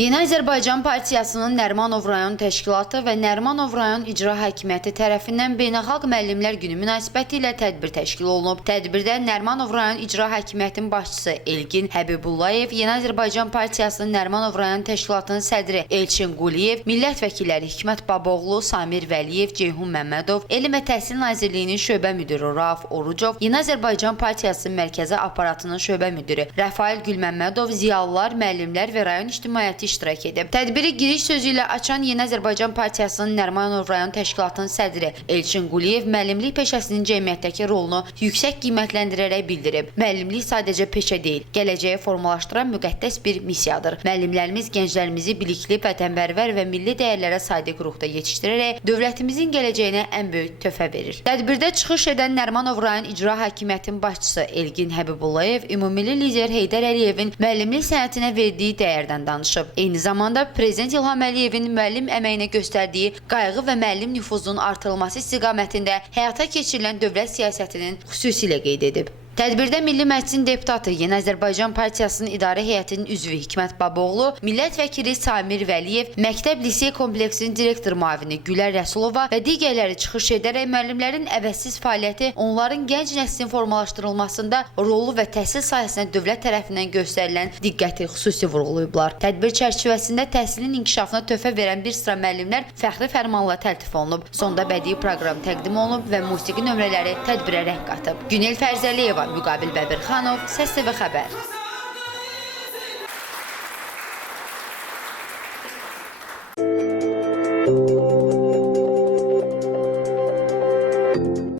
Yeni Azərbaycan Partiyasının Nərimanov rayon təşkilatı və Nərimanov rayon İcra Hakimiyyəti tərəfindən Beynəlxalq Müəllimlər Günü münasibəti ilə tədbir təşkil olunub. Tədbirdə Nərimanov rayon İcra Hakimiyyətinin başçısı Elgin Həbibullayev, Yeni Azərbaycan Partiyasının Nərimanov rayon təşkilatının sədri Elçin Quliyev, millət vəkilləri Hikmət Baboğlu, Samir Vəliyev, Ceyhun Məmmədov, Elm və Təhsil Nazirliyinin şöbə müdiri Rauf Orucov, Yeni Azərbaycan Partiyasının mərkəzi aparatının şöbə müdiri Rəfail Gülməmmədov, ziyalılar, müəllimlər və rayon ictimaiyyəti iştirak edib. Tədbiri giriş sözü ilə açan Yeni Azərbaycan Partiyasının Nərimanov rayon təşkilatının sədri Elçin Quliyev müəllimlik peşəsinin cəmiyyətdəki rolunu yüksək qiymətləndirərək bildirib. Müəllimlik sadəcə peşə deyil, gələcəyi formalaşdıran müqəddəs bir missiyadır. Müəllimlərimiz gənclərimizi bilikli, vətənpərvər və milli dəyərlərə sadiq ruhda yetişdirərək dövlətimizin gələcəyinə ən böyük töhfə verir. Tədbirdə çıxış edən Nərimanov rayon İcra Hakimiyyətinin başçısı Elgin Həbibullayev ümumilli lider Heydər Əliyevin müəllimlik sənətinə verdiyi dəyərdən danışıb. Eyni zamanda Prezident İlham Əliyevin müəllim əməyinə göstərdiyi qayğı və müəllim nüfuzunun artırılması istiqamətində həyata keçirilən dövlət siyasətinin xüsusilə qeyd edib. Tədbirdə Milli Məclisin deputatı, Yeni Azərbaycan Partiyasının İdarə Heyətinin üzvü Hikmət Baboğlu, millət vəkili Samir Vəliyev, məktəb lisey kompleksinin direktor müavini Gülər Rəsulova və digərləri çıxış edərək müəllimlərin əvəzsiz fəaliyyəti, onların gənc nəslin formalaşdırılmasında rolu və təhsil sahəsində dövlət tərəfindən göstərilən diqqəti xüsusi vurğulayıblar. Tədbir çərçivəsində təhsilin inkişafına töhfə verən bir sıra müəllimlər fəxri fərmanla təltif olunub. Sonda bədii proqram təqdim olunub və musiqi nömrələri tədbirə rəng qatıb. Günel Fərzəliyeva, Müqabil Bəbirxanov, Səs TV Xəbər.